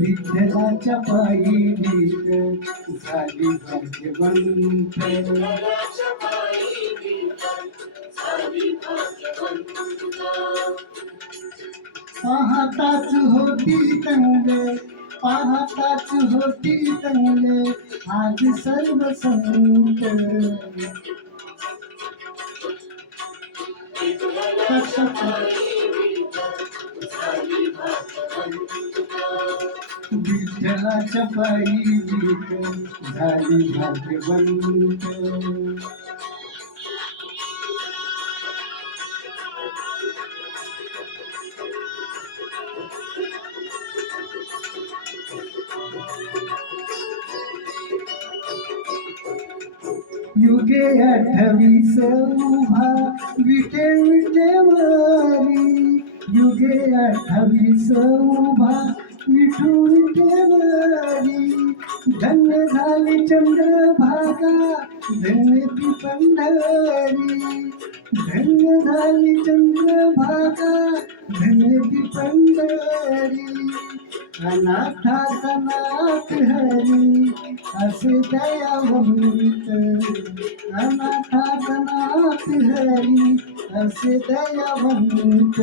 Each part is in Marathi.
विठ्ठलाच्या पायी वीट झाली भाग्यवंत. विठ्ठलाच्या पायी विठ्ठल झाली भाग्यवंत. पाहताच होती तंग, पाहताच होती तंग, आज सर्व संत. विठ्ठलाच्या पायी विठ्ठल झाली भाग्यवंत. विठ्ठलाच्या पायी वीट झाली भाग्यवंत. युगे 28 उभा विटे विटेवरी, युगे 28 उभा विठू विटेवरी. धन्य झाली चंद्रभागा, धन्य ती पंढरी, धन्य झाली चंद्रभागा, धन्य ती पंढरी. अनाथाचा नाथ हरी असे दयावंत, अनाथाचा नाथ हरी असे दयावंत.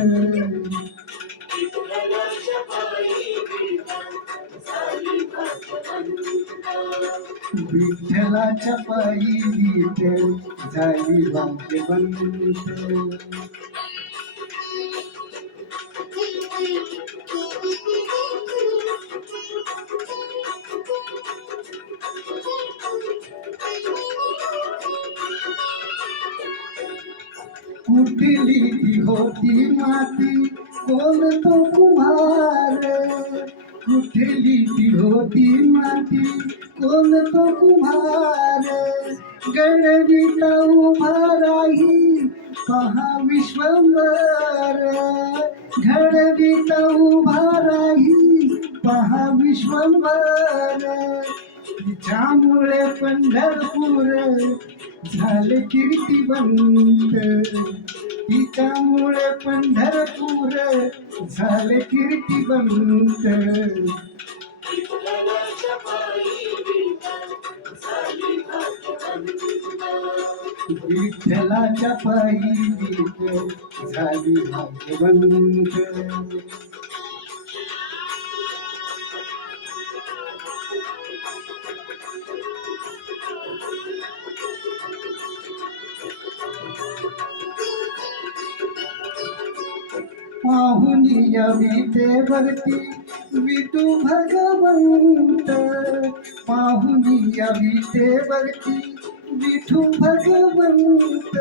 विठ्ठलाच्या पायी विठ्ठल झाली भाग्यवंत. विठ्ठलाच्या पायी विठ्ठल झाली भाग्यवंत. कुठली ती होती माती, कोण तो कुम्हार. कुठली ती होती माती, कोण तो कुम्हार. गडविता उभा राही पहा विश्वंभर, घडविता उभा राही पहा विश्वंभर. तिच्यामुळे पंढरपूर झाले कीर्तिवंत, तिच्यामुळे पंढरपूर झाले कीर्तिवंत. विठ्ठलाच्या पायी विठ्ठल झाली भाग्यवंत. विठ्ठलाच्या पायी विठ्ठल झाली भाग्यवंत. पाहुनी या विटेवरती विठू भगवंत, पाहुनी या विटेवरती विठू भगवंत.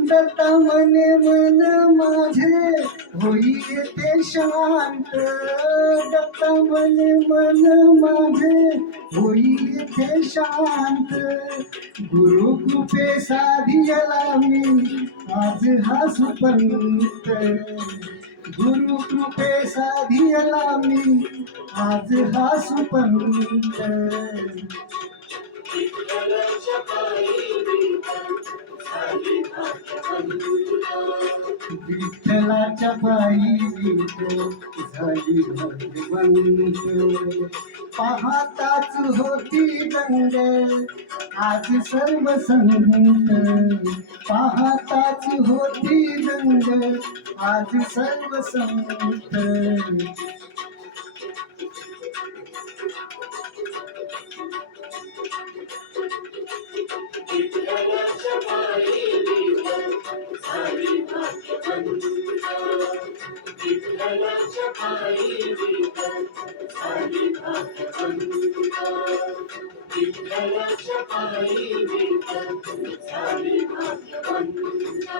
दत्ता मने मन माझे होई ते शांत, दत्ता मने मन माझे होई ते शांत. गुरु कृपे साधियला मी आज हा सुपंत, गुरु कृपे साधियला मी आज हा सुपंत. विठ्ठलाच्या पायी विठ्ठल झाली भाग्यवंत. विठ्ठलाच्या पायी विठ्ठल झाली भाग्यवंत. पाहताच होती दंग, आज सर्व संत. पाहताच होती दंग, आज सर्व संत. विठ्ठलाच्या पायी विठ्ठल झाली भाग्यवंत. विठ्ठलाच्या पायी विठ्ठल झाली भाग्यवंत. विठ्ठलाच्या पायी विठ्ठल झाली भाग्यवंत.